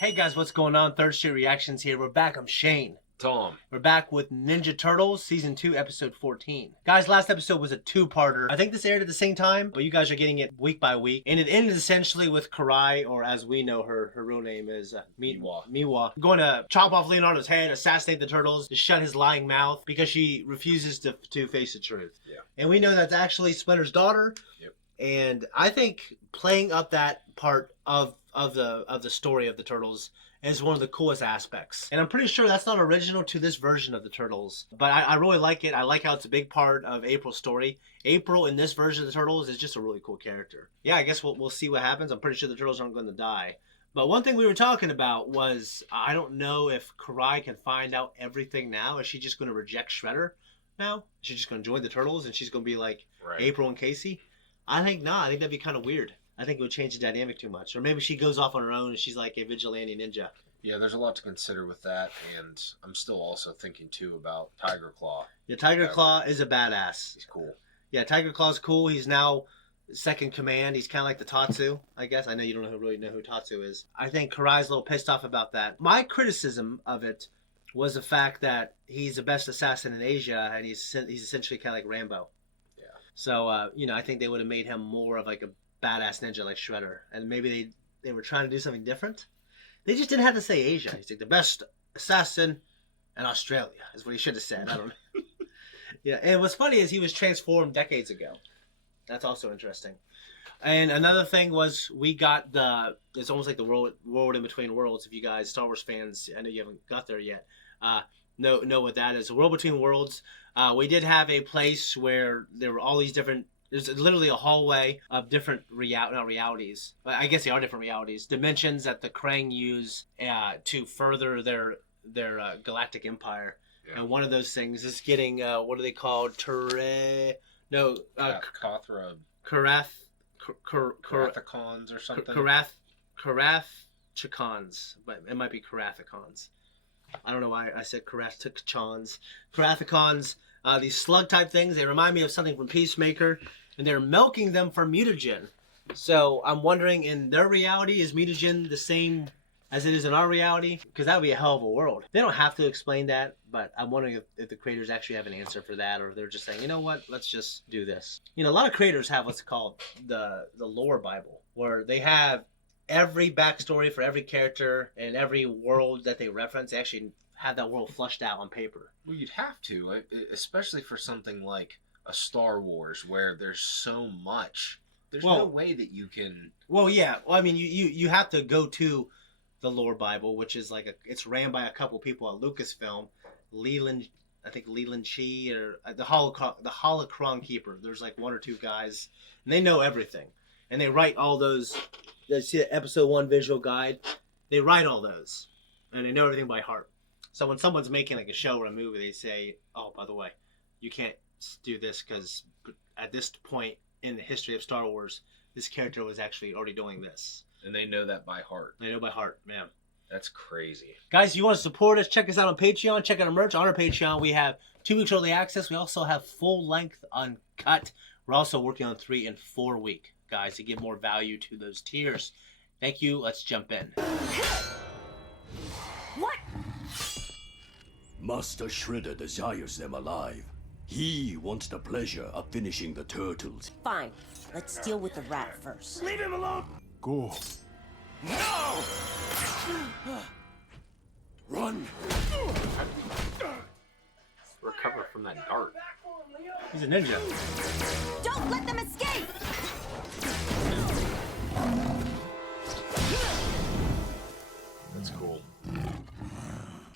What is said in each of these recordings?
Hey guys, what's going on? ThirdStreet Reactions here. We're back. I'm Shane. Tom. We're back with Ninja Turtles Season 2, Episode 14. Guys, last episode was a two-parter. I think this aired at the same time, but you guys are getting it week by week. And it ended essentially with Karai, or as we know her real name is Miwa, going to chop off Leonardo's head, assassinate the turtles, to shut his lying mouth because she refuses to face the truth. Yeah. And we know that's actually Splinter's daughter. Yep. And I think playing up that part of the story of the Turtles is one of the coolest aspects. And I'm pretty sure that's not original to this version of the Turtles. But I really like it. I like how it's a big part of April's story. April in this version of the Turtles is just a really cool character. Yeah, I guess we'll see what happens. I'm pretty sure the Turtles aren't going to die. But one thing we were talking about was, I don't know if Karai can find out everything now. Is she just going to reject Shredder now? Is she just going to join the Turtles and she's going to be like April and Casey? I think not. I think that'd be kind of weird. I think it would change the dynamic too much. Or maybe she goes off on her own and she's like a vigilante ninja. Yeah, there's a lot to consider with that. And I'm still also thinking, too, about Tiger Claw. Yeah, Tiger Claw is a badass. He's cool. Yeah, Tiger Claw's cool. He's now second command. He's kind of like the Tatsu, I guess. I know you don't really know who Tatsu is. I think Karai's a little pissed off about that. My criticism of it was the fact that he's the best assassin in Asia, and he's essentially kind of like Rambo. Yeah. So, I think they would have made him more of like a badass ninja like Shredder, and maybe they were trying to do something different. They just didn't have to say Asia. He's like the best assassin in Australia is what he should have said. I don't know. Yeah, and what's funny is he was transformed decades ago. That's also interesting. And another thing was we got it's almost like the world in between worlds. If you guys Star Wars fans, I know you haven't got there yet, know what that is. The world between worlds. We did have a place where there were all these different. There's literally a hallway of different realities. I guess they are different realities. Dimensions that the Krang use to further their galactic empire. Yeah. And one of those things is getting, what are they called? Kothra. Karathicons or something. Karathicons. But it might be Karathicons. I don't know why I said Karathicons. Karathicons. These slug type things, they remind me of something from Peacemaker, and they're milking them for mutagen. So I'm wondering, in their reality, is mutagen the same as it is in our reality? Because that would be a hell of a world. They don't have to explain that, but I'm wondering if the creators actually have an answer for that, or if they're just saying, you know what, let's just do this. You know, a lot of creators have what's called the lore Bible, where they have every backstory for every character and every world that they reference. They actually have that world flushed out on paper. Well, you'd have to, especially for something like a Star Wars, where there's so much. There's no way that you can. Well, yeah. Well, I mean, you have to go to the lore Bible, which is like it's ran by a couple people at Lucasfilm, Leland Chi, or the Holocron Keeper. There's like one or two guys, and they know everything, and they write all those. They see the Episode 1 visual guide. They write all those, and they know everything by heart. So when someone's making like a show or a movie, they say, oh, by the way, you can't do this because at this point in the history of Star Wars, this character was actually already doing this. And they know that by heart. They know by heart, man. That's crazy. Guys, if you want to support us, check us out on Patreon. Check out our merch on our Patreon. We have 2 weeks early access. We also have full length uncut. We're also working on 3 and 4 week, guys, to give more value to those tiers. Thank you. Let's jump in. What? Master Shredder desires them alive. He wants the pleasure of finishing the turtles. Fine. Let's deal with the rat first. Leave him alone! Go. No! Run! Recover from that dart. He's a ninja. Don't let them escape! That's cool.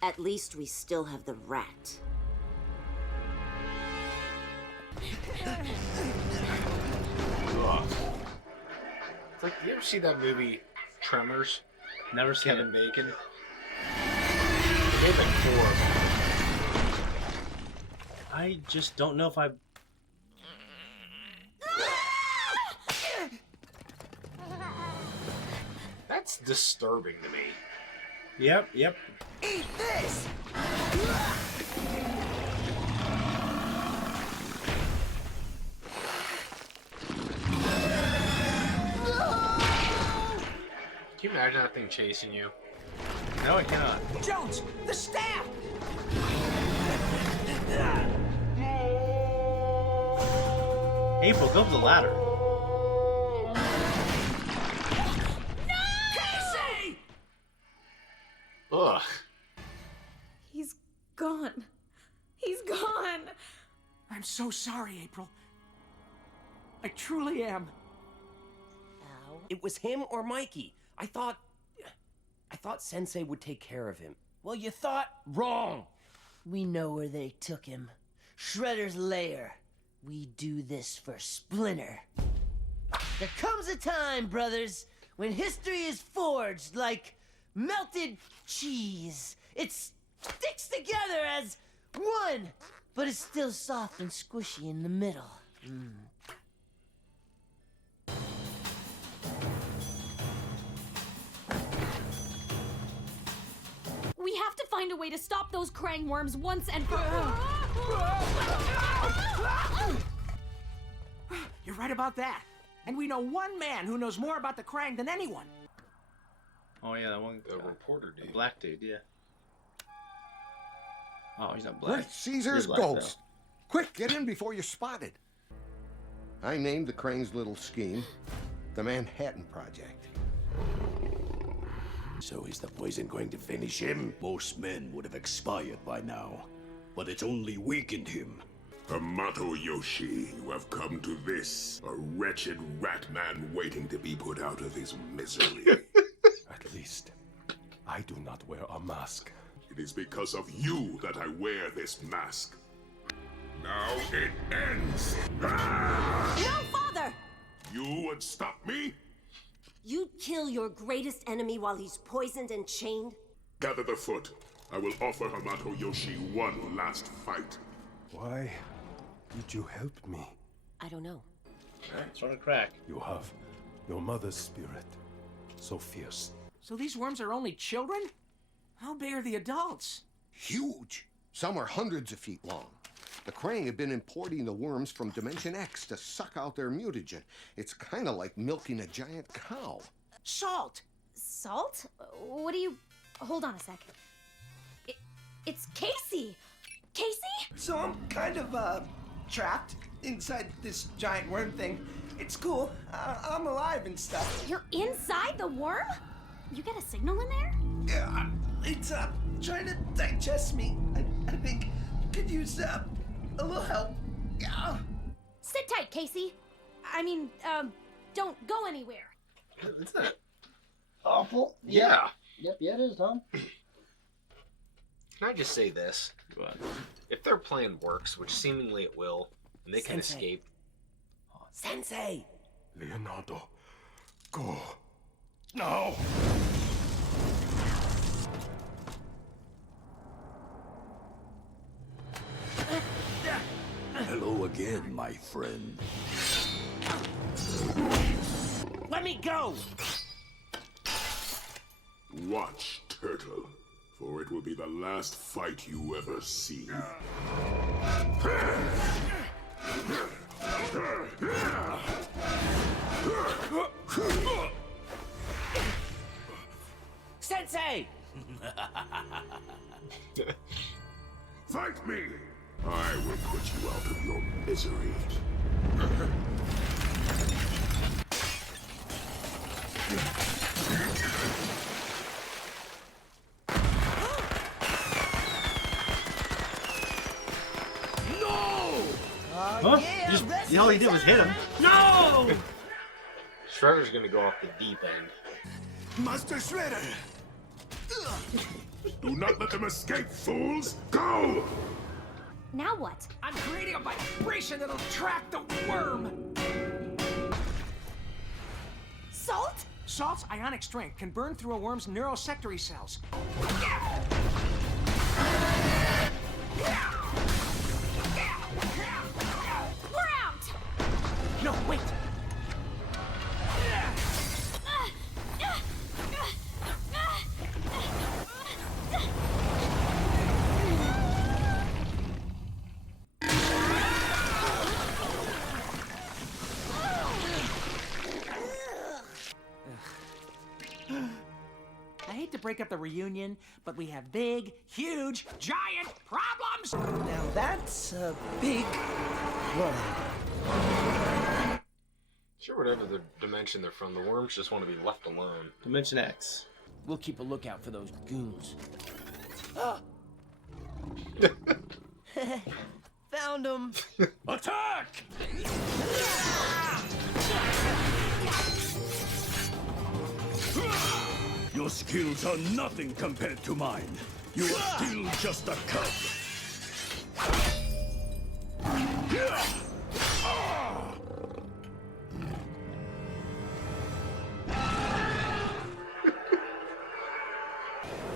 At least we still have the rat. Ugh. It's like, you ever see that movie Tremors? Never seen Kevin it. Bacon? They've been 4 of them. I just don't know if I... That's disturbing to me. Yep. Eat this! Can you imagine that thing chasing you? No, I cannot. Jones, the staff! April, go up the ladder. Casey! Ugh. He's gone. He's gone. I'm so sorry, April. I truly am. Ow. It was him or Mikey. I thought Sensei would take care of him. Well, you thought wrong. We know where they took him. Shredder's lair. We do this for Splinter. There comes a time, brothers, when history is forged like melted cheese. It sticks together as one, but it's still soft and squishy in the middle. We have to find a way to stop those Krang worms once and for You're right about that. And we know one man who knows more about the Krang than anyone. Oh yeah, that one. The reporter The dude. black dude, yeah. Oh, he's not black. Great Caesar's He's black, though. ghost! Quick, get in before you're spotted. I named the Krang's little scheme the Manhattan Project. So is the poison going to finish him? Most men would have expired by now, but it's only weakened him. Amato Yoshi, you have come to this, a wretched rat man waiting to be put out of his misery. At least, I do not wear a mask. It is because of you that I wear this mask. Now it ends! Ah! No, Father! You would stop me? You'd kill your greatest enemy while he's poisoned and chained? Gather the foot. I will offer Hamato Yoshi one last fight. Why did you help me? I don't know. It's on a crack. You have your mother's spirit, so fierce. So these worms are only children? How big are the adults? Huge! Some are hundreds of feet long. The Krang have been importing the worms from Dimension X to suck out their mutagen. It's kind of like milking a giant cow. Salt! Salt? What do you... Hold on a sec. It's Casey! Casey? So I'm kind of, trapped inside this giant worm thing. It's cool. I'm alive and stuff. You're inside the worm? You get a signal in there? Yeah, it's, trying to digest me. I think could use, a little help. Yeah. Sit tight, Casey. I mean, don't go anywhere. Isn't that Awful. Yeah. Yep, yeah, it is, Tom. Can I just say this? What? If their plan works, which seemingly it will, and they can Sensei. escape, Sensei! Leonardo, go. Now! Hello again, my friend. Let me go! Watch, Turtle, for it will be the last fight you ever see. Sensei! Fight me! I will put you out of your misery. Huh? Just, all he did was hit him. No! Shredder's gonna go off the deep end. Master Shredder! Do not let them escape, fools! Go! Now what? I'm creating a vibration that'll track the worm. Salt? Salt's ionic strength can burn through a worm's neurosectory cells. We're out! No, wait. I hate to break up the reunion, but we have big, huge, giant problems! Now that's a big one. Sure, whatever the dimension they're from, the worms just want to be left alone. Dimension X. We'll keep a lookout for those goons. Found them. Attack! Your skills are nothing compared to mine. You are still just a cub.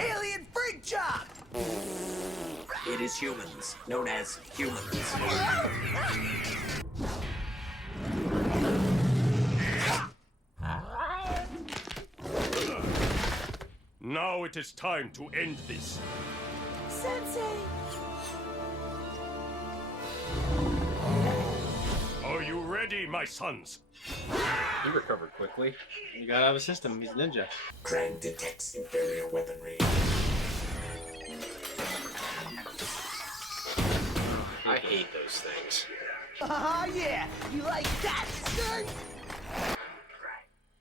Alien freak job! It is humans, known as humans. Now it is time to end this. Sensei! Are you ready, my sons? He recovered quickly. You got out of a system. He's a ninja. Krang detects inferior weaponry. I hate those things. Ah, yeah! You like that, son?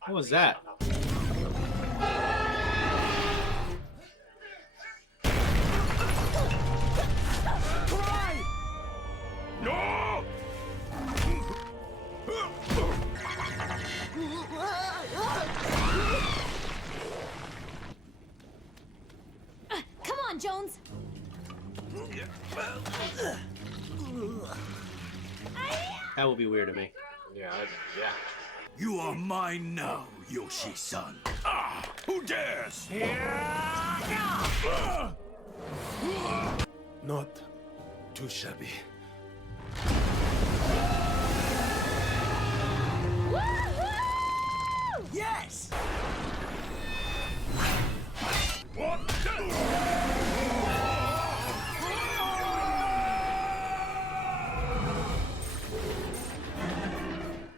What was that? Cry! No! Come on, Jones. That would be weird to me. Yeah, yeah. You are mine now, Yoshi-san. Ah! Who dares? Not too shabby. Yes! What?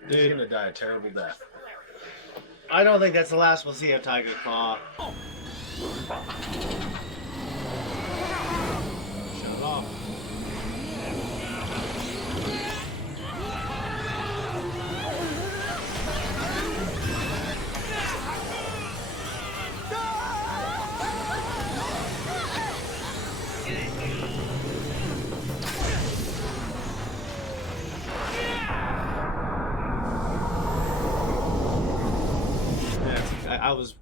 He's gonna die a terrible death. I don't think that's the last we'll see of Tiger Claw. Shut it off. I was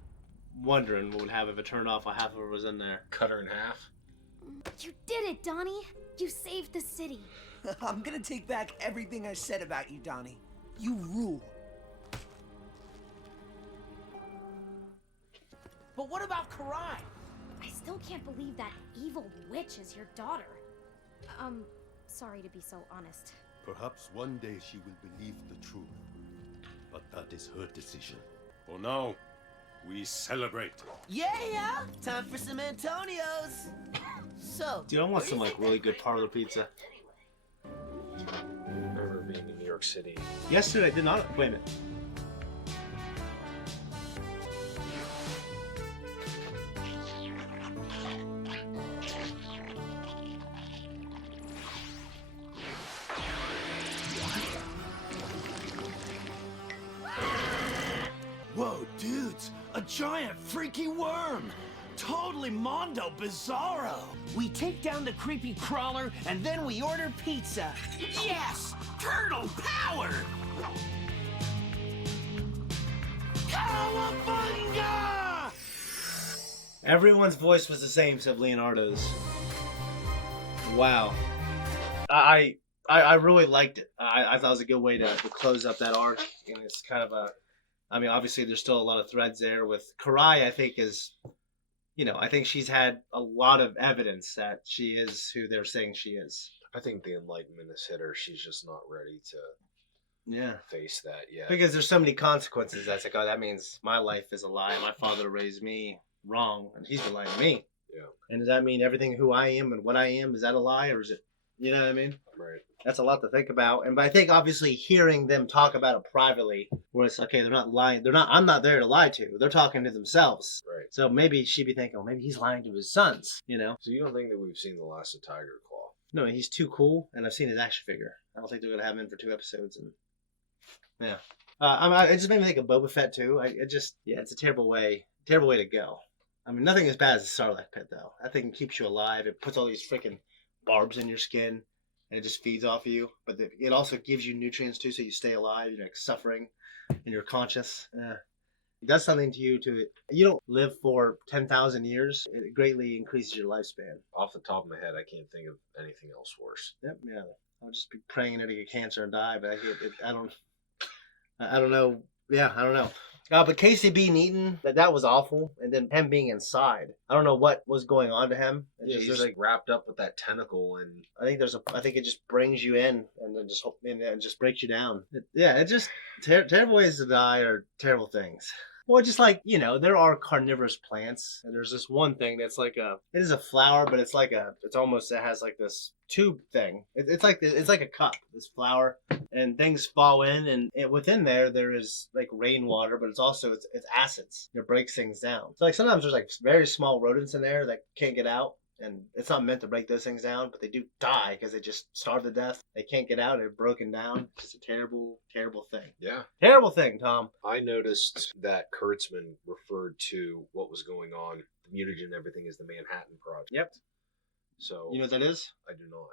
wondering what would happen if it turned off while half of it was in there. Cut her in half. You did it, Donnie. You saved the city. I'm gonna take back everything I said about you, Donnie. You rule. But what about Karai? I still can't believe that evil witch is your daughter. Sorry to be so honest. Perhaps one day she will believe the truth. But that is her decision. For now, we celebrate. Yeah! Time for some Antonios! So, Dude, I want some like really good parlor pizza. I remember being in New York City. Yesterday I did not. Wait a minute. Whoa, dudes! A giant freaky worm! Totally Mondo Bizarro! we take down the creepy crawler and then we order pizza. Yes! Turtle power! Cowabunga! Everyone's voice was the same except Leonardo's. Wow. I really liked it. I thought it was a good way to close up that arc. And it's kind of a... I mean, obviously, there's still a lot of threads there. With Karai, I think is... You know, I think she's had a lot of evidence that she is who they're saying she is. I think the Enlightenment has hit her. She's just not ready to face that yet. Because there's so many consequences. That's like, oh, that means my life is a lie. My father raised me wrong, and he's been lying to me. Yeah. And does that mean everything who I am and what I am, is that a lie, or is it, you know what I mean? Right. That's a lot to think about. And but I think obviously hearing them talk about it privately Where it's okay, they're not lying. I'm not there to lie to. They're talking to themselves. Right. So maybe she'd be thinking, oh, maybe he's lying to his sons. So you don't think that we've seen the last of Tiger Claw? No, he's too cool, and I've seen his action figure. I don't think they're gonna have him in for 2 episodes. And yeah, it just made me think of Boba Fett too. It's a terrible way to go. I mean, nothing as bad as the Sarlacc pit though. That thing keeps you alive. It puts all these freaking barbs in your skin, and it just feeds off you. But it also gives you nutrients too, so you stay alive. You're like suffering, and you're conscious. It does something to you. You don't live for 10,000 years. It greatly increases your lifespan. Off the top of my head, I can't think of anything else worse. Yep, yeah. I'll just be praying to get cancer and die, but I don't know. Yeah, I don't know. But Casey being eaten, that was awful. And then him being inside, I don't know what was going on to him. Yeah, he's like wrapped up with that tentacle, and I think it just brings you in, and then just breaks you down. It just terrible ways to die are terrible things. Well, just like, there are carnivorous plants, and there's this one thing that's it is a flower, but it has like this tube thing. It's like a cup, this flower, and things fall in, and within there is like rainwater, but it's also it's acids. It breaks things down. So like sometimes there's like very small rodents in there that can't get out. And it's not meant to break those things down, but they do die because they just starve to death. They can't get out. They're broken down. It's a terrible, terrible thing. Yeah. Terrible thing, Tom. I noticed that Kurtzman referred to what was going on, the mutagen and everything, as the Manhattan Project. Yep. So you know what that is? I do not.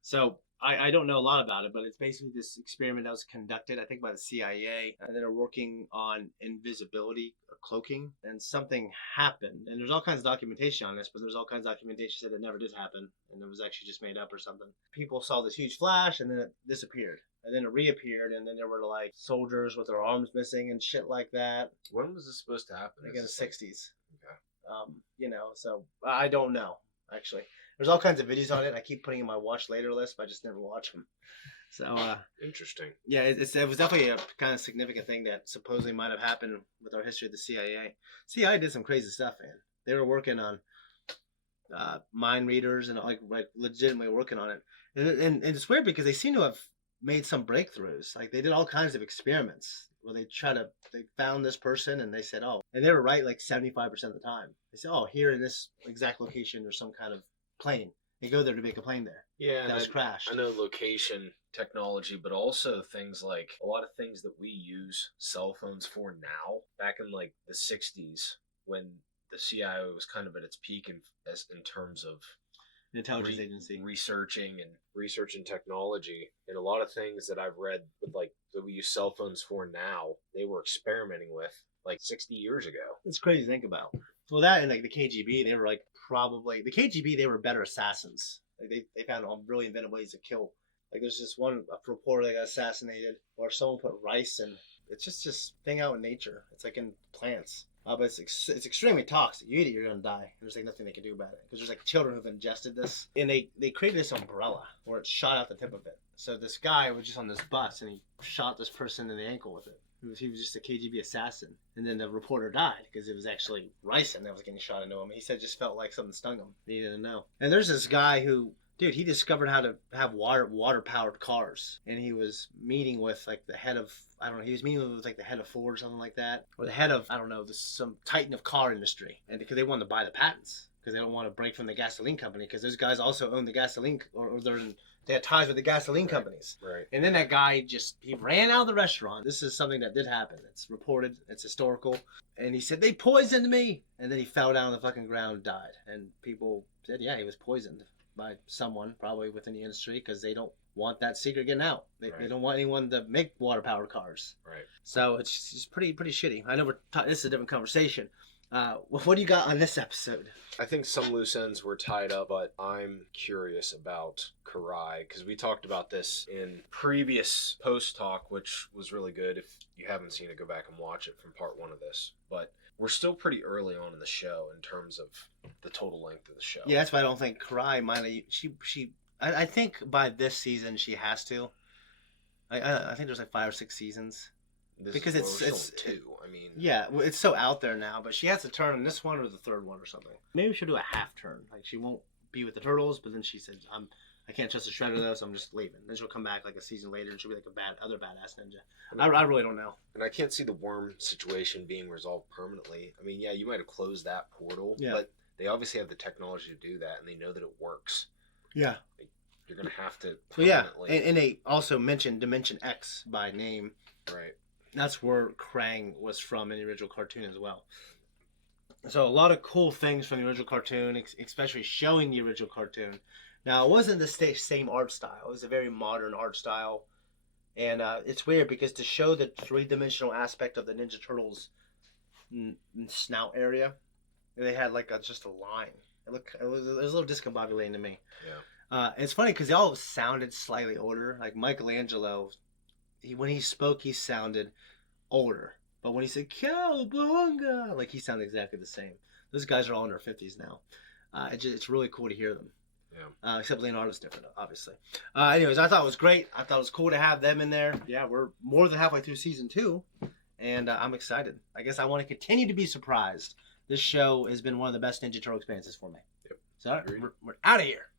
So I don't know a lot about it, but it's basically this experiment that was conducted, I think, by the CIA, and they're working on invisibility or cloaking, and something happened. And there's all kinds of documentation on this, but there's all kinds of documentation that it never did happen, and it was actually just made up or something. People saw this huge flash, and then it disappeared. And then it reappeared, and then there were like soldiers with their arms missing and shit like that. When was this supposed to happen? Like in the 60s. Okay. So I don't know, actually. There's all kinds of videos on it. I keep putting in my watch later list, but I just never watch them. So interesting. Yeah, it was definitely a kind of significant thing that supposedly might have happened with our history of the CIA. CIA did some crazy stuff, man. They were working on mind readers and like legitimately working on it. And it's weird because they seem to have made some breakthroughs. Like they did all kinds of experiments where they found this person and they said, oh, and they were right like 75% of the time. They said, oh, here in this exact location there's some kind of plane. They go there to make a plane there. Yeah, that was crashed. I know location technology, but also things like a lot of things that we use cell phones for now. Back in like the 60s, when the CIA was kind of at its peak in terms of intelligence agency researching technology, and a lot of things that I've read with like that we use cell phones for now, they were experimenting with like 60 years ago. It's crazy to think about. Well, that and like the KGB, they were like the KGB, they were better assassins. Like they found really inventive ways to kill. Like there's this one reporter that got assassinated, or someone put rice in. It's just this thing out in nature. It's like in plants. But it's extremely toxic. You eat it, you're gonna die. There's like nothing they can do about it because there's like children who've ingested this, and they created this umbrella where it shot out the tip of it. So this guy was just on this bus and he shot this person in the ankle with it. He was just a KGB assassin, and then the reporter died because it was actually ricin that was getting shot into him. He said it just felt like something stung him. He didn't know. And there's this guy who, dude, he discovered how to have water powered cars, and he was meeting with like the head of, I don't know, he was meeting with like the head of Ford or something like that, or the head of, I don't know, some titan of car industry, and because they wanted to buy the patents because they don't want to break from the gasoline company because those guys also own the gasoline, or they had ties with the gasoline companies. Right. And then that guy he ran out of the restaurant. This is something that did happen. It's reported. It's historical. And he said, they poisoned me. And then he fell down on the fucking ground and died. And people said, yeah, he was poisoned by someone, probably within the industry, because they don't want that secret getting out. They don't want anyone to make water-powered cars. Right. So it's just pretty shitty. I know this is a different conversation. What do you got on this episode? I think some loose ends were tied up, but I'm curious about Karai because we talked about this in previous post talk, which was really good. If you haven't seen it, go back and watch it from part 1 of this. But we're still pretty early on in the show in terms of the total length of the show. Yeah, that's why I don't think Karai might. I think by this season she has to. I think there's like 5 or 6 seasons. Because it's 2. I mean, yeah, it's so out there now. But she has to turn in this one or the third one or something. Maybe she'll do a half turn. Like she won't be with the turtles, but then she said, I can't trust the Shredder though, so I'm just leaving. Then she'll come back like a season later and she'll be like a other badass ninja. I really don't know. And I can't see the worm situation being resolved permanently. I mean, yeah, you might have closed that portal, but they obviously have the technology to do that, and they know that it works. Yeah. You're going to have to permanently. And they also mentioned Dimension X by name. Right. That's where Krang was from in the original cartoon as well. So a lot of cool things from the original cartoon, especially showing the original cartoon. Now, it wasn't the same art style. It was a very modern art style. And it's weird because to show the three-dimensional aspect of the Ninja Turtles snout area, they had like just a line. It was a little discombobulating to me. Yeah. It's funny because they all sounded slightly older. Like Michelangelo, when he spoke, he sounded older. But when he said "Cowabunga," like he sounded exactly the same. Those guys are all in their 50s now. It's really cool to hear them. Yeah. Except Leonardo's different, obviously. Anyways, I thought it was great. I thought it was cool to have them in there. Yeah, we're more than halfway through season 2, and I'm excited. I guess I want to continue to be surprised. This show has been one of the best Ninja Turtle experiences for me. Yep. So we're out of here.